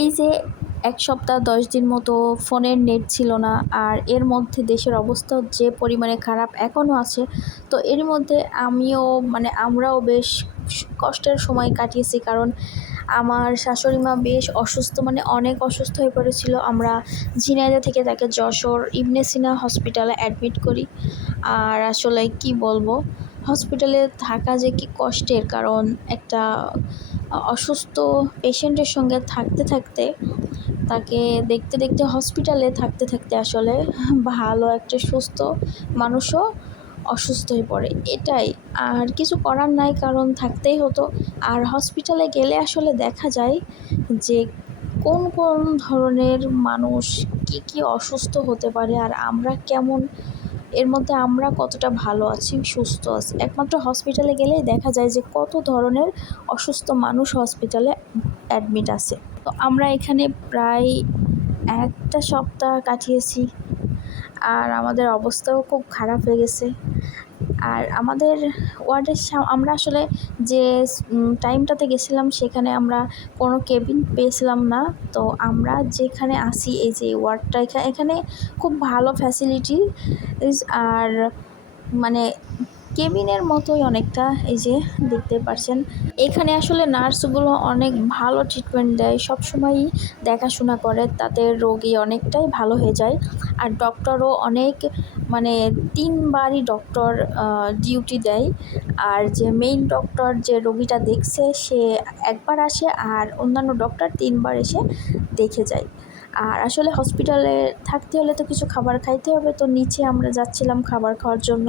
এই যে ১ সপ্তাহ ১০ দিন মতো ফোনের নেট ছিল না, আর এর মধ্যে দেশের অবস্থা যে পরিমাণে খারাপ এখনও আছে। তো এর মধ্যে আমরাও বেশ কষ্টের সময় কাটিয়েছি, কারণ আমার শাশুড়ি মা বেশ অসুস্থ, অনেক অসুস্থ হয়ে পড়েছিল। আমরা ঝিনাইদহ থেকে তাকে যশোর ইবনে সিনা হসপিটালে অ্যাডমিট করি। আর আসলে কি বলবো, হসপিটালে থাকা যে কি কষ্টের, কারণ একটা অসুস্থ পেশেন্টের সঙ্গে থাকতে থাকতে, তাকে দেখতে দেখতে, হসপিটালে থাকতে থাকতে আসলে ভালো একটা সুস্থ মানুষও অসুস্থ হয়ে পড়ে, এটাই। আর কিছু করার নাই, কারণ থাকতেই হতো। আর হসপিটালে গেলে আসলে দেখা যায় যে কোন কোন ধরনের মানুষ কি কি অসুস্থ হতে পারে, আর আমরা কেমন, এর মধ্যে আমরা কতটা ভালো আছি, সুস্থ আছি। একমাত্র হসপিটালে গেলেই দেখা যায় যে কত ধরনের অসুস্থ মানুষ হসপিটালে অ্যাডমিট আছে। তো আমরা এখানে প্রায় একটা সপ্তাহ কাটিয়েছি, আর আমাদের অবস্থাও খুব খারাপ হয়ে গেছে। আর আমাদের ওয়ার্ডের আমরা আসলে যে টাইমটাতে গেছিলাম সেখানে আমরা কোনো কেবিন পেয়েছিলাম না। তো আমরা যেখানে আসি, এই যে ওয়ার্ডটা, এখানে খুব ভালো ফ্যাসিলিটি, আর মানে কেবিনের মতোই অনেকটা, এই যে দেখতে পাচ্ছেন। এখানে আসলে নার্সগুলো অনেক ভালো ট্রিটমেন্ট দেয়, সবসময়ই দেখাশোনা করে, তাতে রোগী অনেকটাই ভালো হয়ে যায়। আর ডক্টরও অনেক, 3 বারই ডক্টর ডিউটি দেয়। আর যে মেইন ডক্টর যে রোগীটা দেখছে সে একবার আসে, আর অন্যান্য ডক্টর 3 বার এসে দেখে যায়। আর আসলে হসপিটালে থাকতে হলে তো কিছু খাবার খাইতে হবে, তো নিচে আমরা যাচ্ছিলাম খাবার খাওয়ার জন্য।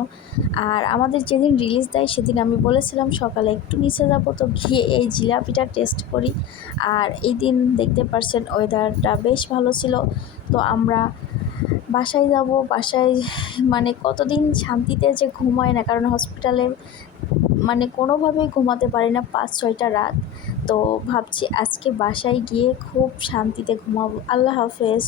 আর আমাদের যেদিন রিলিজ দেয় সেদিন আমি বলেছিলাম সকালে একটু নিচে যাব, তো গিয়ে এই জিলাপিটা টেস্ট করি। আর এই দিন দেখতে পারছেন ওয়েদারটা বেশ ভালো ছিল। তো আমরা বাসায় যাব, বাসায় কতদিন শান্তিতে যে ঘুমায় না, কারণ হসপিটালে কোনোভাবেই ঘুমাতে পারি না ৫-৬টা রাত। তো ভাবছি আজকে বাসায় গিয়ে খুব শান্তিতে ঘুমাবো। আল্লাহ হাফেজ।